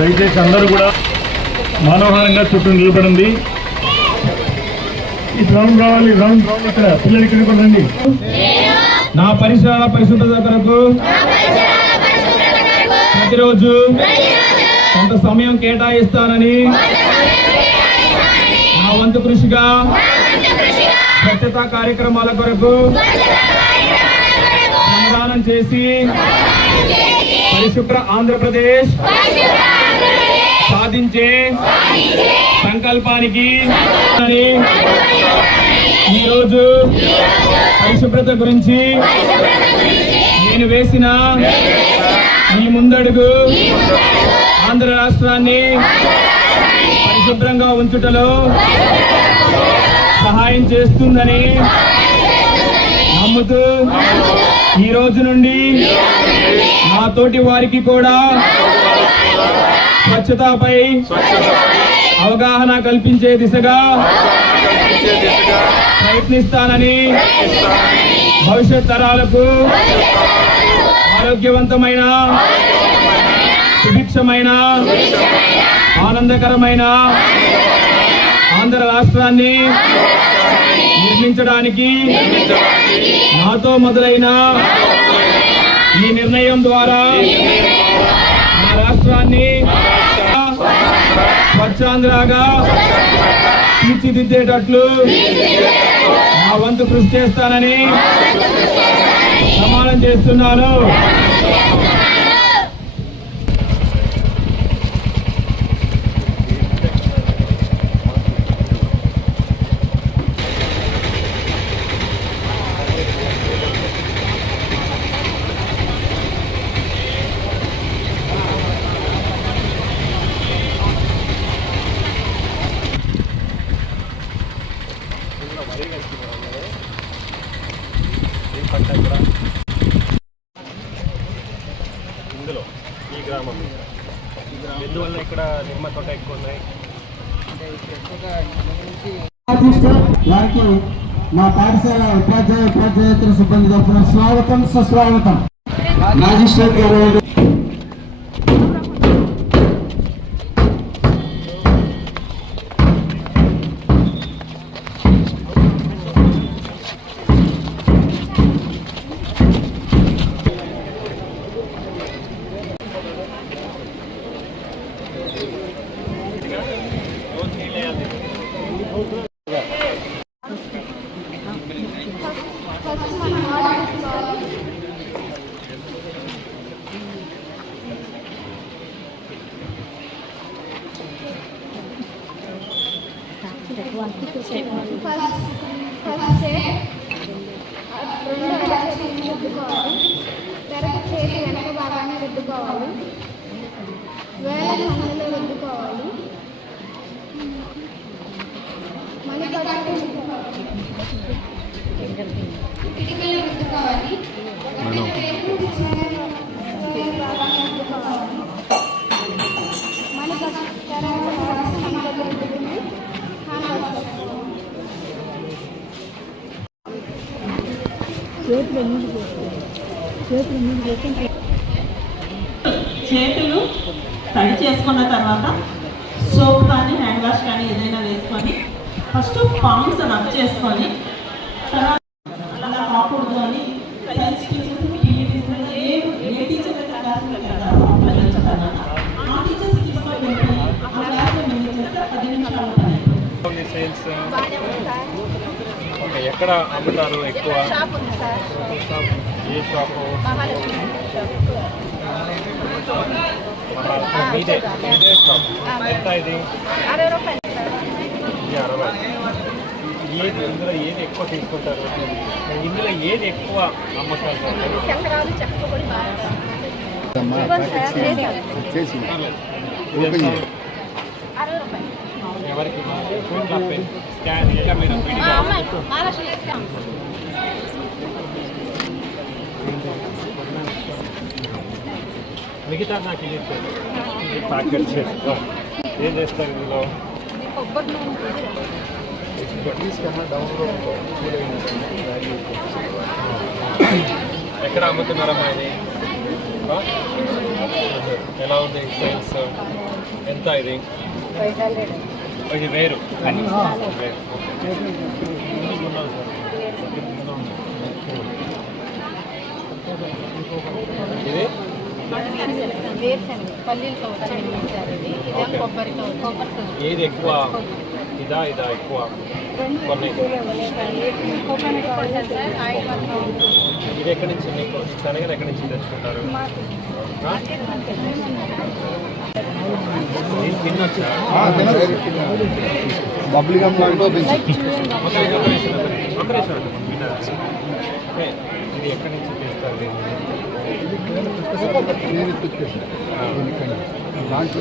దయచేసి అందరూ కూడా మనోహరంగా చుట్టూ నిలబడింది. ఈ రౌండ్ రావాలి, రౌండ్ ఇక్కడ పిల్లలు ఇక్కడ కూడా రండి. నా పరిసరాల పరిశుభ్రత కొరకు ప్రతిరోజు కొంత సమయం కేటాయిస్తానని నా వంతు కృషిగా స్వచ్ఛతా కార్యక్రమాల కొరకు శ్రమదానం చేసి పరిశుభ్ర ఆంధ్రప్రదేశ్ సాధించే సంకల్పానికి ఈరోజు పరిశుభ్రత గురించి నేను వేసిన ఈ ముందడుగు ఆంధ్ర రాష్ట్రాన్ని పరిశుభ్రంగా ఉంచుటలో సహాయం చేస్తుందని నమ్ముతూ ఈ రోజు నుండి నా తోటి వారికి కూడా స్వచ్ఛతపై అవగాహన కల్పించే దిశగా ప్రయత్నిస్తానని భవిష్యత్ తరాలకు ఆరోగ్యవంతమైన సుభిక్షమైన ఆనందకరమైన ఆంధ్ర రాష్ట్రాన్ని నిర్మించడానికి నాతో మొదలైన ఈ నిర్ణయం ద్వారా మా రాష్ట్రాన్ని స్వచ్ఛాంధ్రగా తీర్చిదిద్దేటట్లు నా వంతు కృషి చేస్తానని ప్రమాణం చేస్తున్నాను. ఇందులో ఈ గ్రామం ఎందువల్ల ఇక్కడ నిమ్మ తోట ఎక్కువ ఉన్నాయి? వారికి మా పాఠశాల ఉపాధ్యాయేతర సిబ్బంది తరఫున స్వాగతం సుస్వాగతం. మ్యాజిస్ట్రేట్ గారు చేతి వెనక భాగాన్ని రుద్దుకోవాలి. వేల సందులో రుద్దుకోవాలి. కిటికీలు రుద్దుకోవాలి. చేతులు తడి చేసుకున్న తర్వాత సోప్ కానీ హ్యాండ్ వాష్ కానీ ఏదైనా వేసుకొని ఫస్ట్ పామ్స్ రబ్ చేసుకొని తర్వాత అలా కాకూడదు అని ఏ టీచర్ ఆ టీచర్స్ తీసుకొని ఆ క్లాస్లో మేము చేస్తే 10 నిమిషాలు పని. ఎక్కడ అమ్ముతారు ఎక్కువ? ఏ షాపు? మీదే షాప్. ఎంత ఇది? 60 రూపాయలు. ఇది 60. ఏది ఇందులో ఏది ఎక్కువ తీసుకుంటారు? ఇందులో ఏది ఎక్కువ అమ్మకాలు? చక్రాలు చెక్కబడి బాగా ఎవరికి స్కాన్ ఇంకా మీరు మిగతా నాకు ఇది ప్యాకెట్ చేస్తా. ఏం చేస్తారు ఇందులో? ఎక్కడ అమ్ముతున్నారమ్మా ఇది? ఎలా ఉంది సేల్స్? ఎంత ఇది? ఇది వేరు. ఇది వేరుశనగ పల్లీలతో వచ్చండి సార్ ఇది. ఇదేం కొబ్బరితో ఏది ఎక్కువ? ఇదా ఎక్కువ? కొన్ని సార్ ఆయిల్ మాత్రం ఇది ఎక్కడి నుంచి మీకు శనగలు ఎక్కడి నుంచి తెచ్చుకుంటారు? తినొచ్చా? బబ్లిగమ్ లాంటి ఇది ఎక్కడి నుంచి తీస్తారు? దాంట్లో